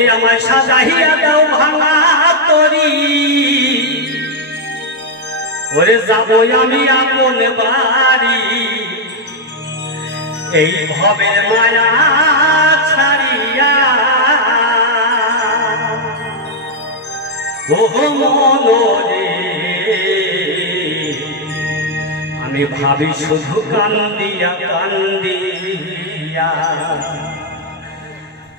ওরে আমার দাও, ভাঙা তরি। ওরে যাব আমি আপন বাড়ি। এই ভবের মায়া ছাড়িয়া। ওহো মনোরে, আমি ভাবি শুধু কান্দিয়া কান্দিয়া।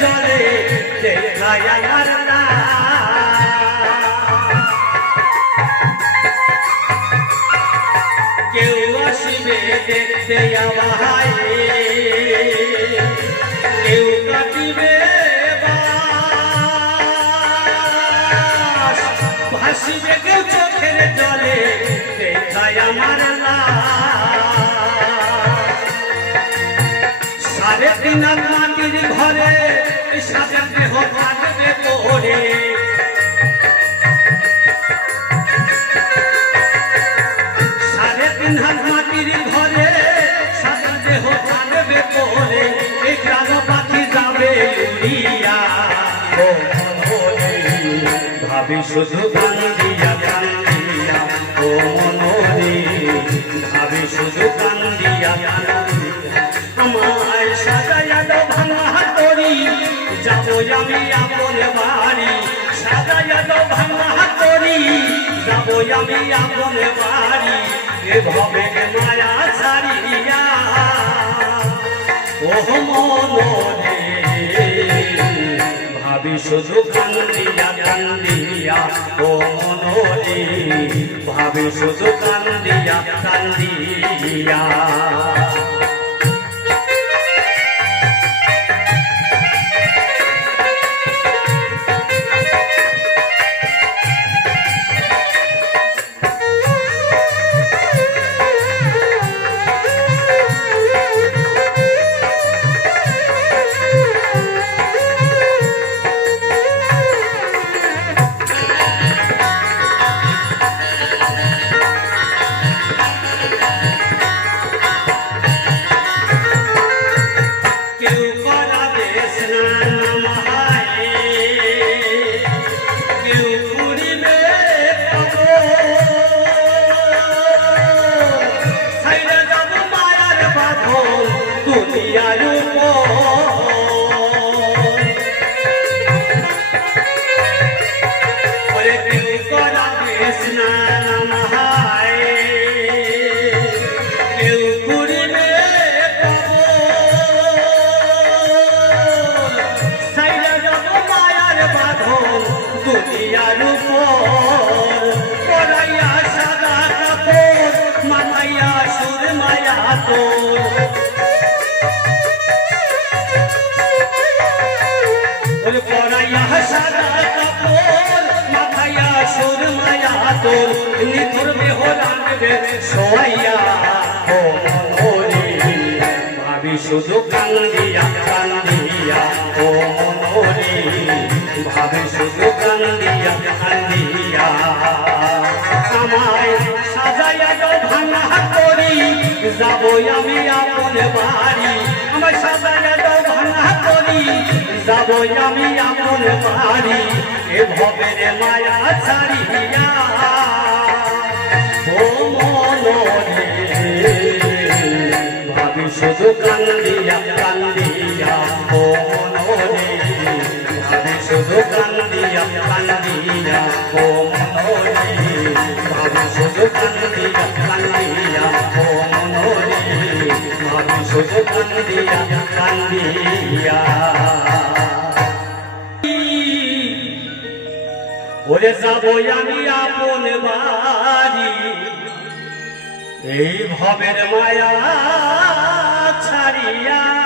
জলে দেখায় আমার কেউ আসিবে দেখতে আমায় কেউ কাটিবে। ভাসিবে কেউ চোখের জলে দেখায় আমার। সাড়ে তিন মাটির ঘরে সাজা দেহ থাকবে তোরে সাড়ে তিন হাত মাটির ঘরে সাদা দেহ থাকবে তোরে এই প্রাণ পাখি যাবে উড়িয়া ভাবি শুধু কান্দিয়া কান্দিয়া ও মনোরে ভাবি শুধু কান্দিয়া কান্দিয়া আমি আপন বাড়ি, সাজাইয়া দাও ভাঙা তরি যাব আমি আপন বাড়ি এ ভবে মায়া ছাড়িয়া। ওহ ভাবি শুধু কান্দিয়া কান্দিয়া, ও মনোরে ভাবি শুধু কান্দিয়া কান্দিয়া। পরাইয়া সাদা কাপড়, মামাইয়া সুর মায়া তোর পরাইয়া সাদা কাপড় মাথায়া সুর মায়া নিথুর দেহ রাখবে শুধু কান্দিয়া কান্দিয়া, ও মনোরে ভাবি শুধু কান্দিয়া কান্দিয়া। আমায় সাজাইয়া দাও ভাঙা করি, যাব আমি আপন বাড়ি। আমার সাজাইয়া দাও ভাঙা করি, যাব আমি আপন বাড়ি। এ ভবের মায়া ছাড়িয়া শুধু কান্দিয়া কান্দিয়া মনোরে ভাবি শুধু কান্দিয়া কান্দিয়া মনোরে ভাবি শুধু কান্দিয়া কান্দিয়া মনোরে ভাবি শুধু কান্দিয়া কান্দিয়া। ওরে যাব আমি আপন বাড়ি, এই ভবের মায়া ছাড়িয়া